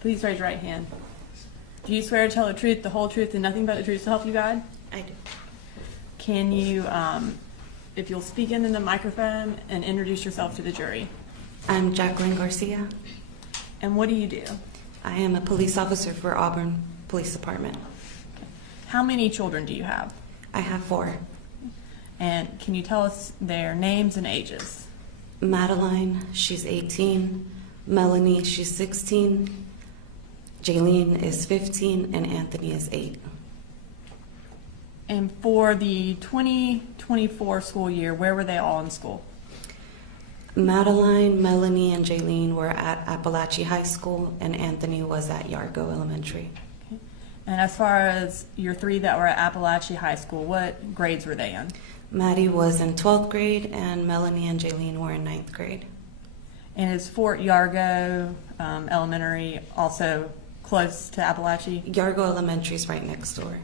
Please raise your right hand. Do you swear to tell the truth, the whole truth, and nothing but the truth to help you God? I do. Can you, if you'll speak into the microphone and introduce yourself to the jury? I'm Jacqueline Garcia. And what do you do? I am a police officer for Auburn Police Department. How many children do you have? I have 4. And can you tell us their names and ages? Madeline, she's 18. Melanie, she's 16. Jayen is 15, and Anthony is 8. And for the 2024 school year, where were they all in school? Madeline, Melanie, and Jayen were at Apalachee High School, and Anthony was at Yargo Elementary. Okay. And as far as your 3 that were at Apalachee High School, what grades were they in? Maddie was in 12th grade, and Melanie and Jayen were in 9th grade. And is Fort Yargo Elementary also close to Apalachee? Yargo Elementary is right next door.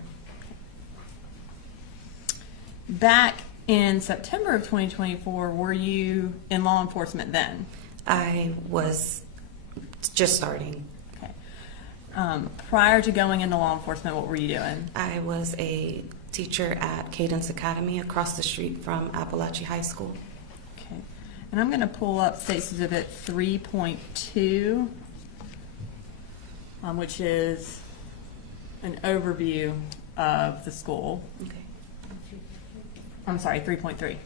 Back in September of 2024, were you in law enforcement then? I was just starting. Okay. Prior to going into law enforcement, what were you doing? I was a teacher at Cadence Academy across the street from Apalachee High School. Okay. And I'm going to pull up State Exhibit 3.2, which is an overview of the school. Okay. I'm sorry, 3.3.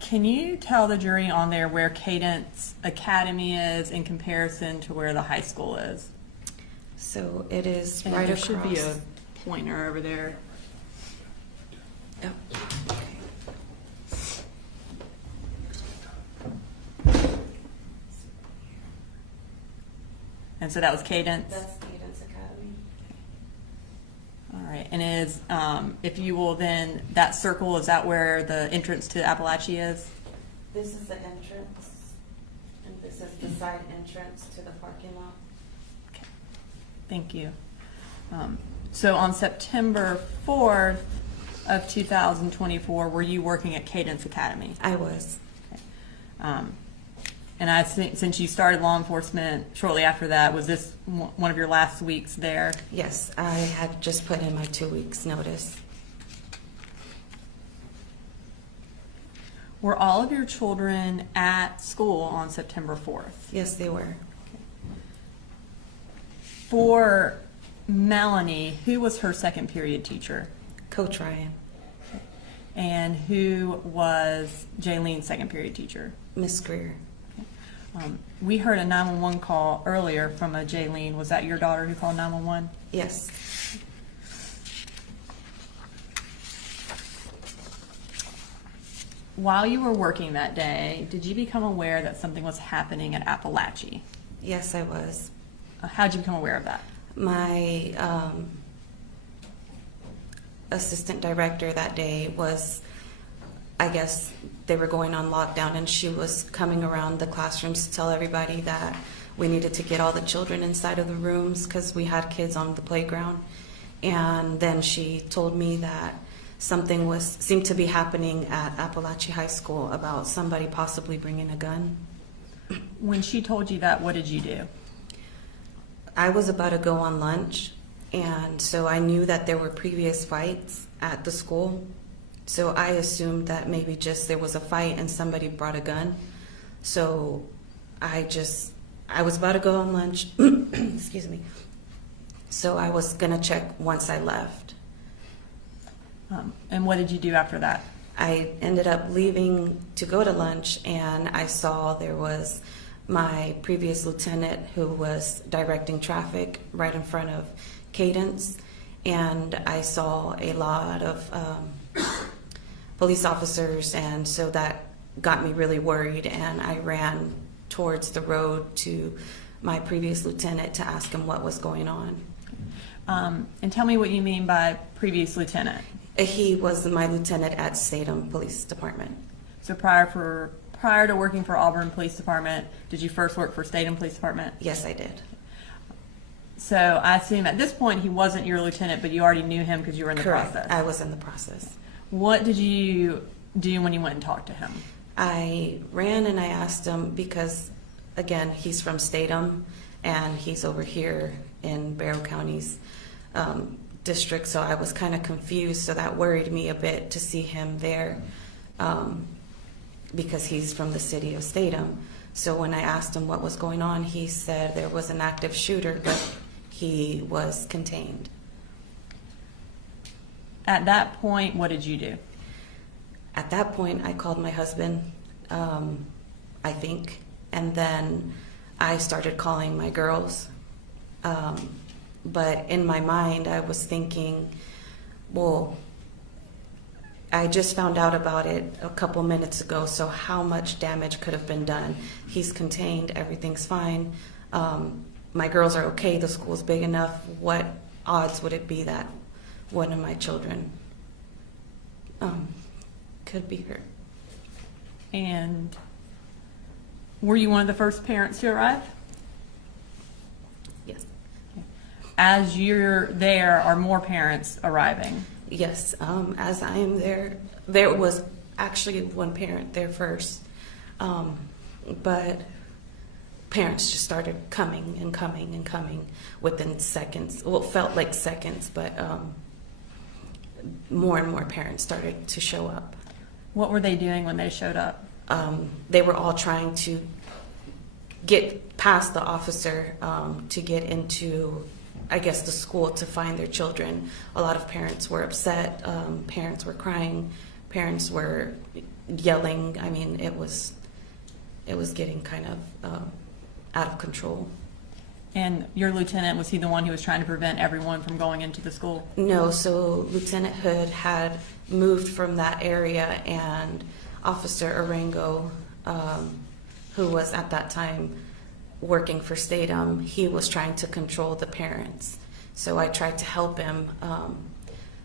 Can you tell the jury on there where Cadence Academy is in comparison to where the high school is? So it is And right there across. should be a pointer over there. Oh, And so that was Cadence? that's Cadence Academy. All right. And is, if you will then, that circle, is that where the entrance to Apalachee is? This is the entrance, and this is the side entrance to the parking lot. Okay. Thank you. So on September 4th of 2024, were you working at Cadence Academy? I was. Okay. And I think since you started law enforcement shortly after that, was this one of your last weeks there? Yes, I had just put in my 2 weeks notice. Were all of your children at school on September 4th? Yes, they were. For Melanie, who was her second period teacher? Coach Ryan, And who was Jayen's second period teacher? Miss Greer. We heard a 911 call earlier from a Jayen. Was that your daughter who called 911? Yes. While you were working that day, did you become aware that something was happening at Apalachee? Yes, I was. How did you become aware of that? My assistant director that day was, I guess they were going on lockdown, and she was coming around the classrooms to tell everybody that we needed to get all the children inside of the rooms because we had kids on the playground. And then she told me that something seemed to be happening at Apalachee High School about somebody possibly bringing a gun. When she told you that, what did you do? I was about to go on lunch, and so I knew that there were previous fights at the school. So I assumed that maybe just there was a fight and somebody brought a gun. So I was about to go on lunch, excuse me. So I was gonna check once I left. And what did you do after that? I ended up leaving to go to lunch, and I saw there was my previous lieutenant who was directing traffic right in front of Cadence, and I saw a lot of police officers, and so that got me really worried, and I ran towards the road to my previous lieutenant to ask him what was going on. And tell me what you mean by previous lieutenant. He was my lieutenant at Statham Police Department. So prior to working for Auburn Police Department, did you first work for Statham Police Department? Yes, I did. So I assume at this point he wasn't your lieutenant, but you already knew him because you were in the Correct. process. I was in the process. What did you do when you went and talked to him? I ran and I asked him because again, he's from Statham, and he's over here in Barrow County's district, so I was kind of confused, so that worried me a bit to see him there, because he's from the city of Statham. So when I asked him what was going on, he said there was an active shooter, but he was contained. At that point, what did you do? At that point, I called my husband, I think, and then I started calling my girls. But in my mind, I was thinking, well, I just found out about it a couple minutes ago, so how much damage could have been done? He's contained, everything's fine. My girls are okay, the school's big enough. What odds would it be that one of my children could be hurt? And were you one of the first parents to arrive? Yes. As you're there, are more parents arriving? Yes, as I am there, there was actually one parent there first, but parents just started coming and coming and coming within seconds. Well, it felt like seconds, but more and more parents started to show up. What were they doing when they showed up? They were all trying to get past the officer to get into, I guess, the school to find their children. A lot of parents were upset. Parents were crying. Parents were yelling. I mean, it was getting kind of out of control. And your lieutenant, was he the one who was trying to prevent everyone from going into the school? No, so Lieutenant Hood had moved from that area, and Officer Orango, who was at that time working for Statham, he was trying to control the parents. So I tried to help him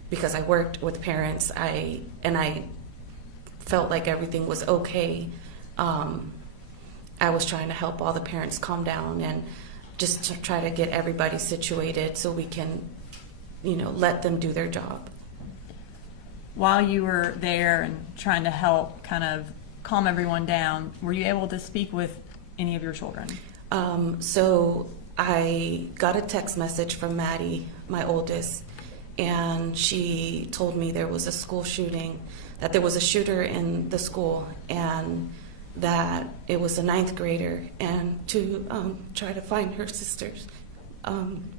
because I worked with parents. I felt like everything was okay. I was trying to help all the parents calm down and just to try to get everybody situated so we can, let them do their job. While you were there and trying to help kind of calm everyone down, were you able to speak with any of your children? So I got a text message from Maddie, my oldest, and she told me there was a school shooting, that there was a shooter in the school, and that it was a 9th grader, and to try to find her sisters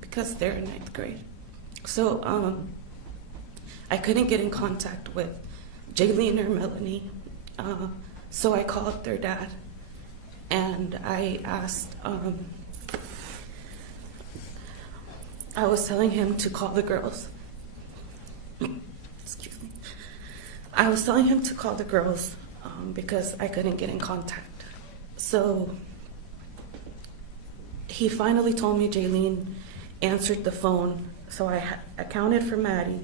because they're in 9th grade. So I couldn't get in contact with Jayen or Melanie, so I called their dad, and I asked, I was telling him to call the girls. Excuse me. I was telling him to call the girls because I couldn't get in contact. So he finally told me Jayen answered the phone. So I accounted for Maddie.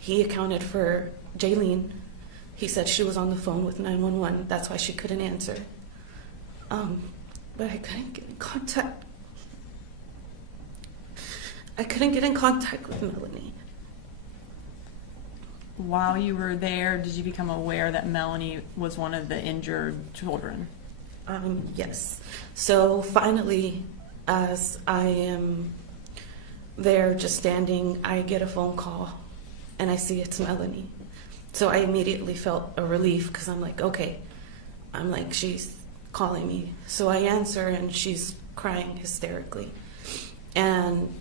He accounted for Jayen. He said she was on the phone with 911. That's why she couldn't answer. But I couldn't get in contact. I couldn't get in contact with Melanie. While you were there, did you become aware that Melanie was one of the injured children? Yes. So finally, as I am there just standing, I get a phone call and I see it's Melanie. So I immediately felt a relief because I'm like, okay. I'm like, she's calling me. So I answer and she's crying hysterically. And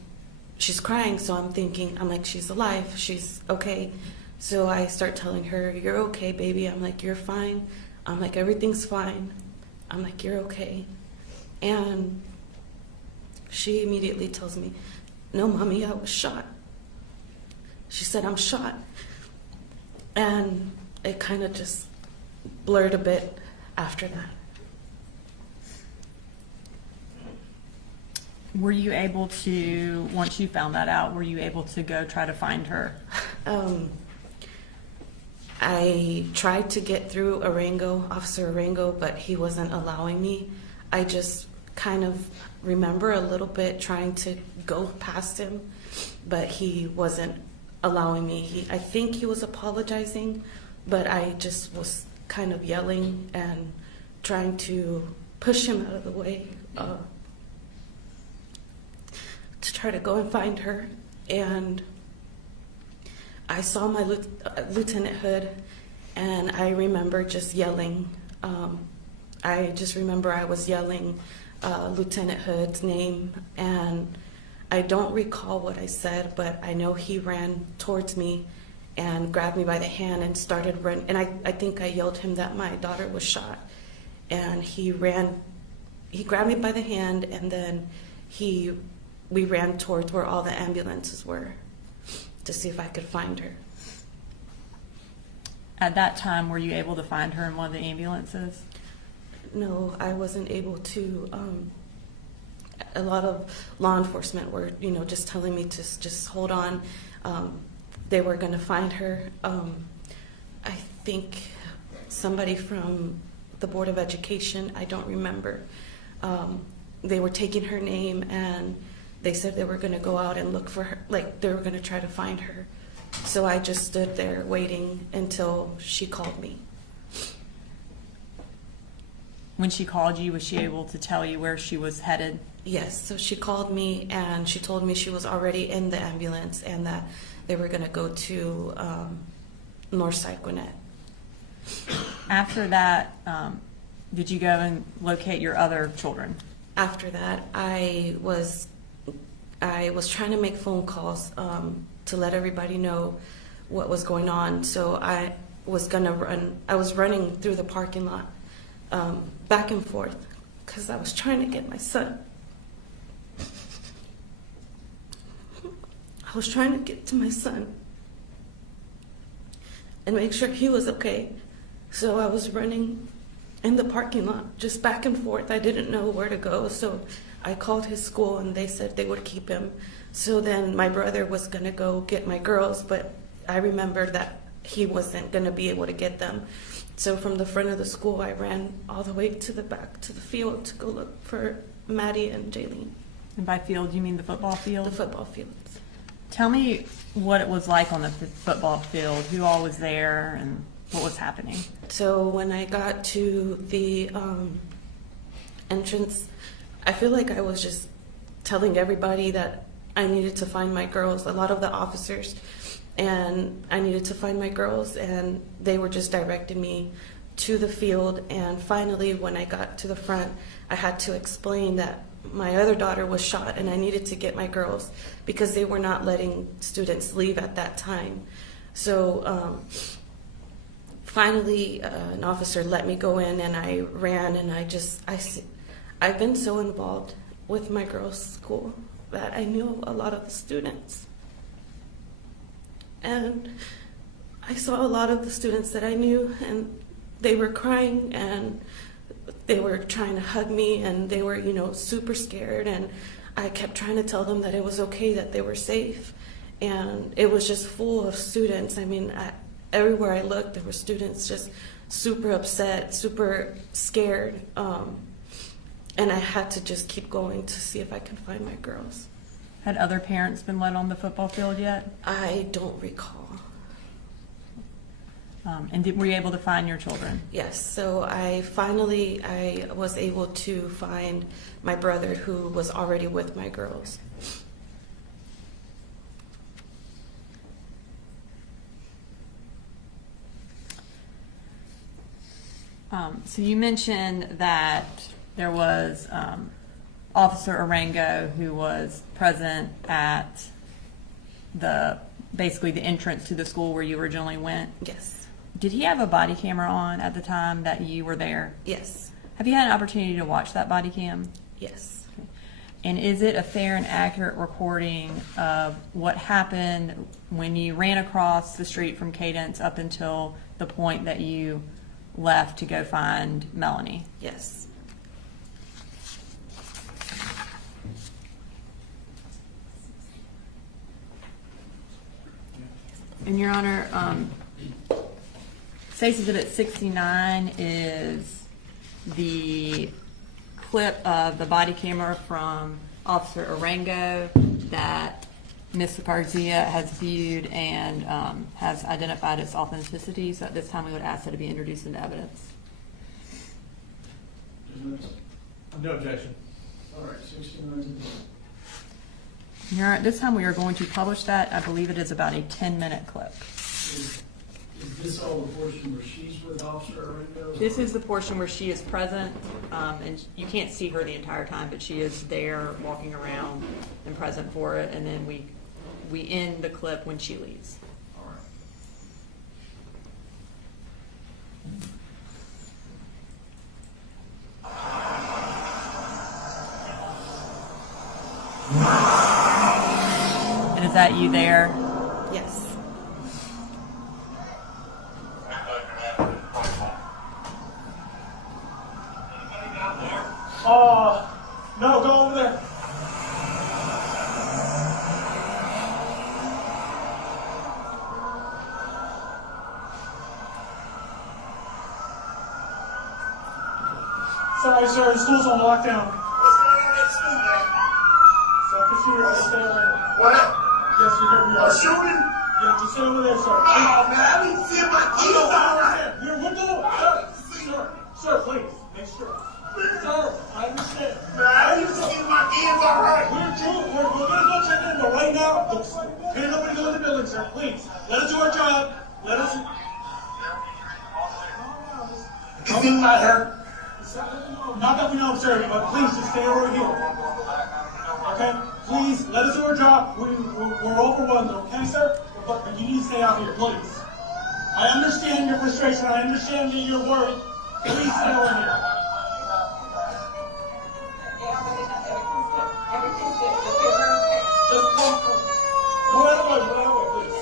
she's crying, so I'm thinking, I'm like, she's alive, she's okay. So I start telling her, you're okay, baby. I'm like, you're fine. I'm like, everything's fine. I'm like, you're okay. And she immediately tells me, no, mommy, I was shot. She said, I'm shot. And it kind of just blurred a bit after that. Were you able to, once you found that out, were you able to go try to find her? I tried to get through Officer Orango, but he wasn't allowing me. I just kind of remember a little bit trying to go past him, but he wasn't allowing me. I think he was apologizing, but I just was kind of yelling and trying to push him out of the way to try to go and find her. And I saw my Lieutenant Hood, and I remember just yelling. I just remember I was yelling Lieutenant Hood's name, and I don't recall what I said, but I know he ran towards me and grabbed me by the hand and started running. And I think I yelled him that my daughter was shot. And he grabbed me by the hand, and then we ran towards where all the ambulances were to see if I could find her. At that time, were you able to find her in one of the ambulances? No, I wasn't able to. A lot of law enforcement were, just telling me to just hold on. They were going to find her. I think somebody from the Board of Education, I don't remember, they were taking her name, and they said they were going to go out and look for her, like they were going to try to find her. So I just stood there waiting until she called me. When she called you, was she able to tell you where she was headed? Yes, so she called me, and she told me she was already in the ambulance and that they were going to go to Northside Gwinnett. After that, did you go and locate your other children? After that, I was trying to make phone calls to let everybody know what was going on. So I was running through the parking lot back and forth because I was trying to get my son. I was trying to get to my son and make sure he was okay. So I was running in the parking lot, just back and forth. I didn't know where to go, so I called his school, and they said they would keep him. So then my brother was going to go get my girls, but I remembered that he wasn't going to be able to get them. So from the front of the school, I ran all the way to the back to the field to go look for Maddie and Jayen. And by field, you mean the football field? The football fields. Tell me what it was like on the football field, who all was there, and what was happening. So when I got to the entrance, I feel like I was just telling everybody that I needed to find my girls, a lot of the officers, and I needed to find my girls, and they were just directing me to the field. And finally, when I got to the front, I had to explain that my other daughter was shot and I needed to get my girls because they were not letting students leave at that time. So finally, an officer let me go in, and I ran, and I've been so involved with my girls' school that I knew a lot of the students. And I saw a lot of the students that I knew, and they were crying, and they were trying to hug me, and they were, super scared. And I kept trying to tell them that it was okay, that they were safe. And it was just full of students. I mean, everywhere I looked, there were students just super upset, super scared. And I had to just keep going to see if I could find my girls. Had other parents been let on the football field yet? I don't recall. And were you able to find your children? Yes, so I was able to find my brother, who was already with my girls. So you mentioned that there was Officer Orango who was present at basically the entrance to the school where you originally went. Yes. Did he have a body camera on at the time that you were there? Yes. Have you had an opportunity to watch that body cam? Yes. Okay. And is it a fair and accurate recording of what happened when you ran across the street from Cadence up until the point that you left to go find Melanie? Yes. And Your Honor, State's Exhibit 69 is the clip of the body camera from Officer Orango that Ms. Garcia has viewed and has identified its authenticity. So at this time, we would ask that it be introduced into evidence. No objection. All right, 69. Your Honor, this time we are going to publish that. I believe it is about a 10-minute clip. Is this all the portion where she's with Officer Orango? This is the portion where she is present, and you can't see her the entire time, but she is there walking around and present for it, and then we end the clip when she leaves. All right. And is that you there? Yes. No, go over there. Sorry, sir, the school's on lockdown. What's going on at school, man? So I can see you. Stay over there. What? Yes, you're here. We A are. shooting? Yeah, just stay over there, sir. Oh, man, I need to see if my kids all right. We're going. Sir, please, make sure. Sir, I understand. Man, I need to see if my kids all right. We're gonna go check in, but right now, can't nobody go in the building, sir. Please, let us do our job. Let us. Is he not hurt? Not that we know, sir, but please just stay over here. Okay? Please, let us do our job. We're overwhelmed, okay, sir? But you need to stay out here, please. I understand your frustration. I understand that you're worried. Please stay over here. Just go right away, please.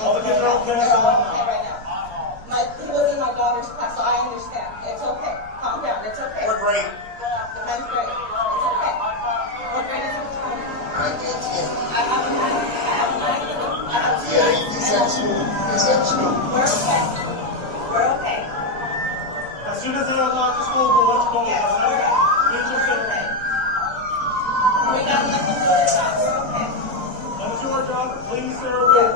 All the kids are okay right now. He was in my daughter's class, so I understand. It's okay. Calm down. It's okay. What grade? Ninth grade. It's okay. What grade is it? I can't see. I have a nine. I have two. Yeah, he's at school. He's at school. We're okay. We're okay. As soon as they unlock the school, we'll let you go. Yes, we're okay. You just We're say, okay. We got nothing to do with that. We're okay. let us do our job. Please stay over there.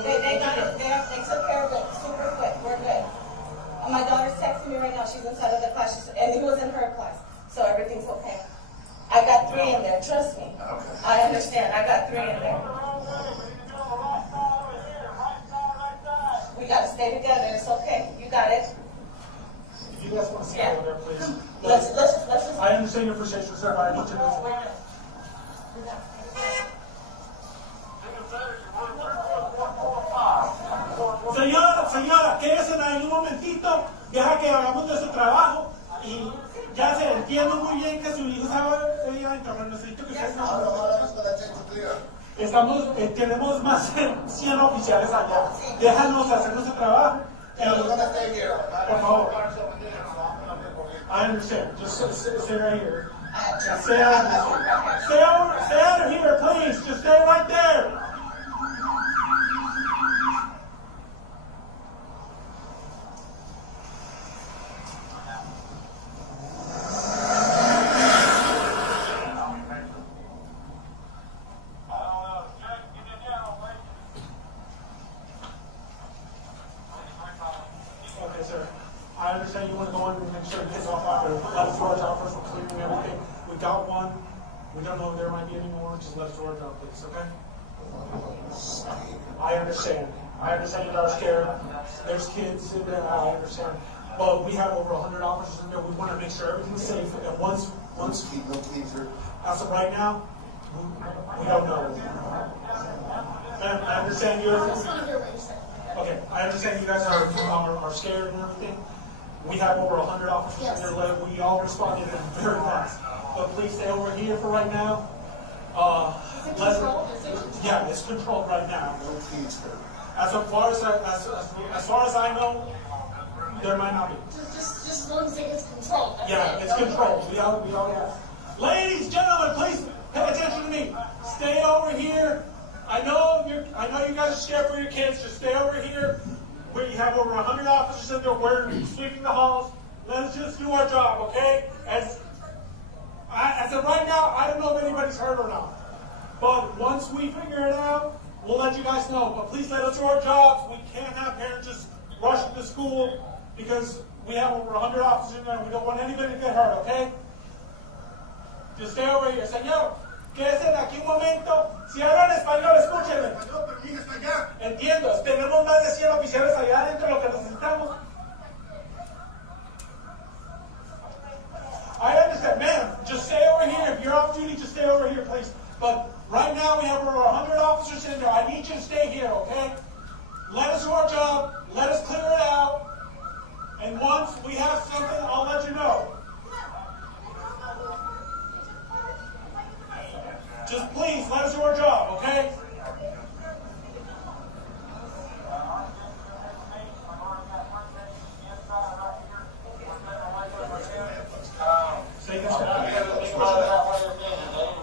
They got it. They took care of it super quick. We're good. My daughter's texting me right now. She's inside of the class. And he was in her class. So everything's okay. I got 3 in there. Trust me. Okay. I understand. I got 3 in there. We got to stay together. It's okay. You got it. If you guys want to stay over there, please. Let's just. I understand your frustration, sir, but I need you to listen. Señora, quédese ahí un momentito, deja que hagamos nuestro trabajo y ya se entiende muy bien que su hijo sabe, pero necesito que ustedes tenemos más de 100 oficiales allá. Déjanos hacer nuestro trabajo. Por favor. I understand. Just stay right here. Stay out of here, please. Just stay right there. Okay, sir. I understand you want to go in and make sure it gets off out there. Let us do our job first. We're clearing everything. We got one. We don't know if there might be any more. Just let us do our job, please, okay? I understand. I understand you guys are scared. There's kids in there. I understand. But we have over 100 officers in there. We want to make sure everything's safe. And once Keep no teaser. as of right now, we don't know. Ma'am, I understand you. Okay, I understand you guys are scared and everything. We have over 100 officers in there. Like, we all responded very fast. But please stay over here for right now. Yeah, it's controlled right now. No teaser. As far as I know, there might not be. Just as long as it gets controlled. Yeah, it's controlled. We all have. Ladies, gentlemen, please pay attention to me. Stay over here. I know you guys are scared for your kids. Just stay over here. We have over 100 officers in there. We're sweeping the halls. Let's just do our job, okay? As of right now, I don't know if anybody's hurt or not. But once we figure it out, we'll let you guys know. But please let us do our jobs. We can't have parents just rushing to school because we have over 100 officers in there and we don't want anybody to get hurt, okay? Just stay over here. Señor, quédense aquí un momento. Si hablan español, escúchenme. Entiendo, tenemos más de 100 oficiales allá adentro, lo que necesitamos. I understand, ma'am, just stay over here. If you're off duty, just stay over here, please. But right now we have over 100 officers in there. I need you to stay here, okay? Let us do our job. Let us clear it out. And once we have something, I'll let you know. Just please, let us do our job, okay?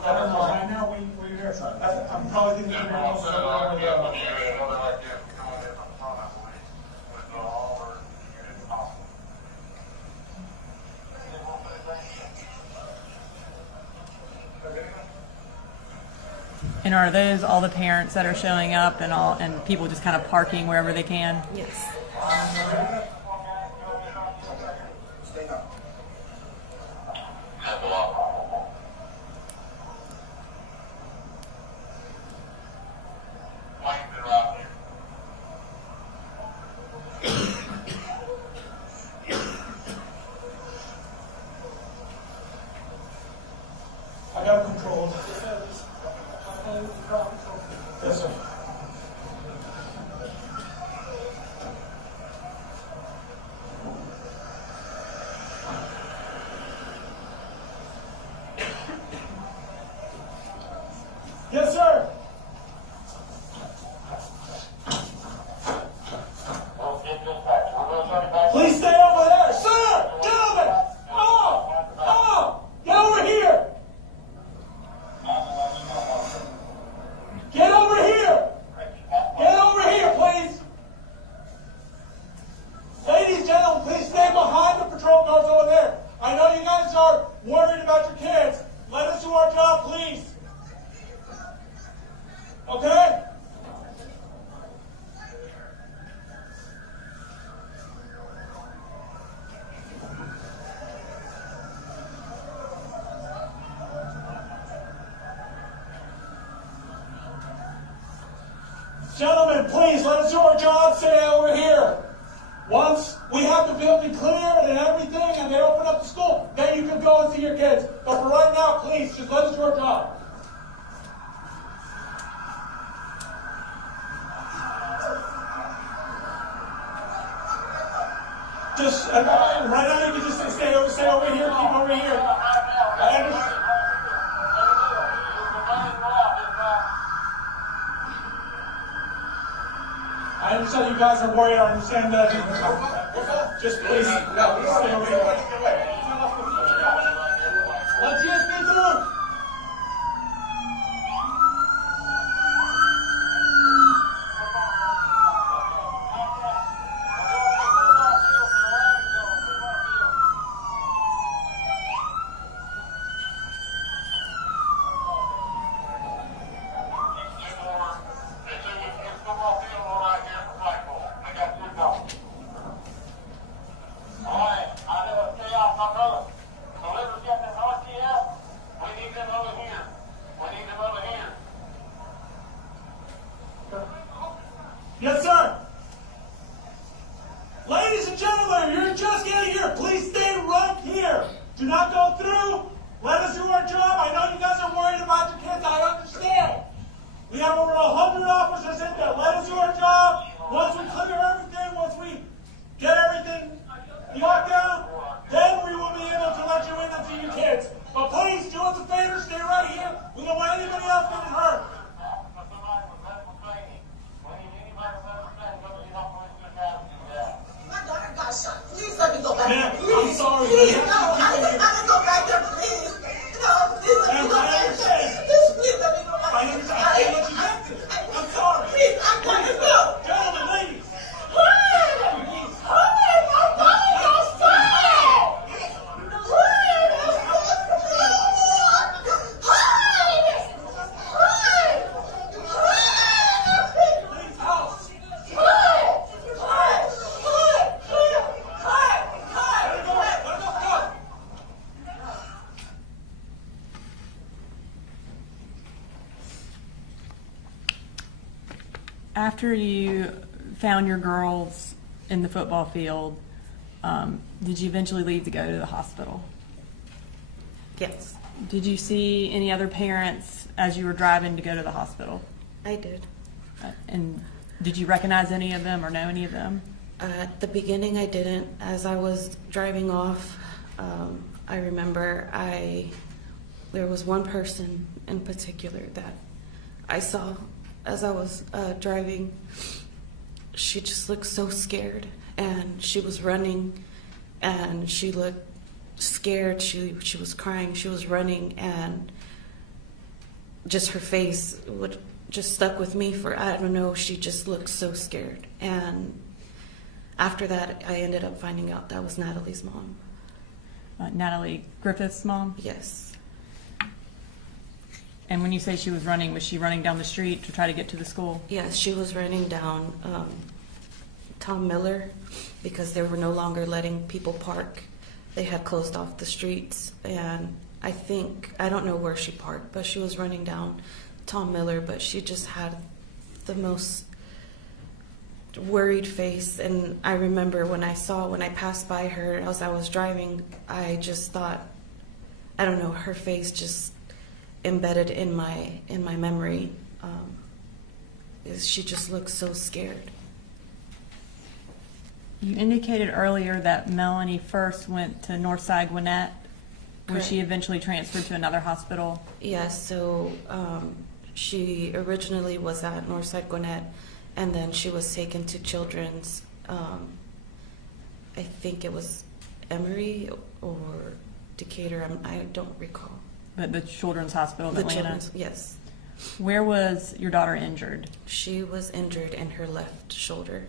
Right now, we're here. I'm probably going to be And are those all the parents that are showing up and people just kind of parking wherever they can? Yes. I got it controlled. Yes, sir. Yes, sir. Please stay over there. Sir! Gentlemen! Get over here! Get over here! Get over here, please! Ladies, gentlemen, please stay behind the patrol cars over there. I know you guys are worried about your kids. Let us do our job, please. Okay? Gentlemen, please, let us do our job. Stay over here. Once we have the building cleared and everything and they open up the school, then you can go and see your kids. But for right now, please, just let us do our job. Just, right now you can just stay over here, keep over here. I understand. I understand you guys are worried. I understand that. Just please stay over here. Let's just get through. After you found your girls in the football field, did you eventually leave to go to the hospital? Yes, Did you see any other parents as you were driving to go to the hospital? I did. And did you recognize any of them or know any of them? At the beginning, I didn't. As I was driving off, I remember there was one person in particular that I saw as I was driving. She just looked so scared, and she was running, and she looked scared. She was crying. She was running, and just her face would just stuck with me for, I don't know, she just looked so scared. And after that, I ended up finding out that was Natalie's mom. Natalie Griffith's mom? Yes. And when you say she was she running down the street to try to get to the school? Yes, she was running down Tom Miller because they were no longer letting people park. They had closed off the streets, and I don't know where she parked, but she was running down Tom Miller, but she just had the most worried face. And I remember when I passed by her as I was driving, I just thought, I don't know, her face just embedded in my memory. She just looked so scared. You indicated earlier that Melanie first went to Northside Gwinnett. Was she eventually transferred to another hospital? Yes, so she originally was at Northside Gwinnett, and then she was taken to Children's, I think it was Emory or Decatur, I don't recall. But the Children's Hospital in The Atlanta? Children's, yes. Where was your daughter injured? She was injured in her left shoulder.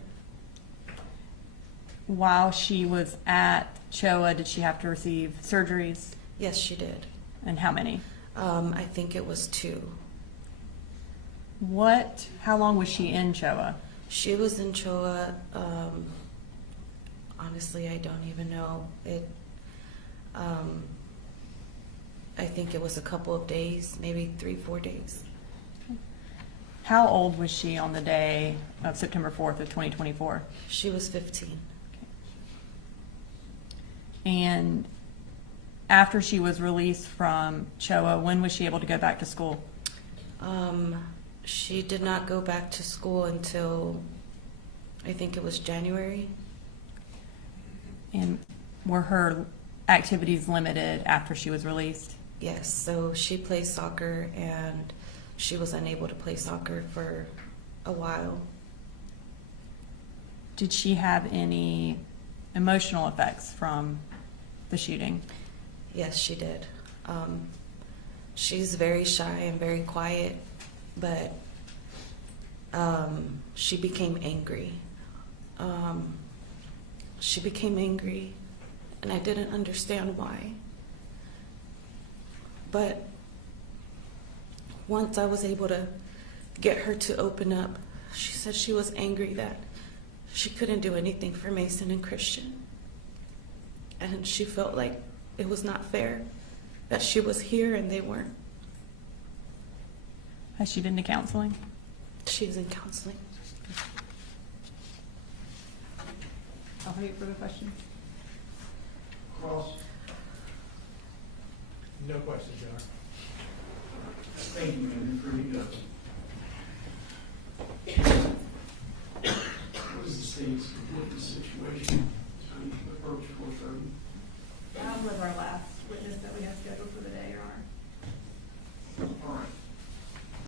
While she was at CHOA, did she have to receive surgeries? Yes, she did. And how many? I think it was 2. How long was she in CHOA? She was in CHOA, honestly, I don't even know. I think it was a couple of days, maybe 3-4 days. How old was she on the day of September 4th of 2024? She was 15. And after she was released from CHOA, when was she able to go back to school? She did not go back to school until, I think it was January. And were her activities limited after she was released? Yes, so she plays soccer, and she was unable to play soccer for a while. Did she have any emotional effects from the shooting? Yes, she did. She's very shy and very quiet, but she became angry. She became angry, and I didn't understand why. But once I was able to get her to open up, she said she was angry that she couldn't do anything for Mason and Christian. And she felt like it was not fair that she was here and they weren't. Has she been to counseling? She's in counseling. I'll wait for the questions. Cross. No questions, Your Honor. Thank you, Melanie, for your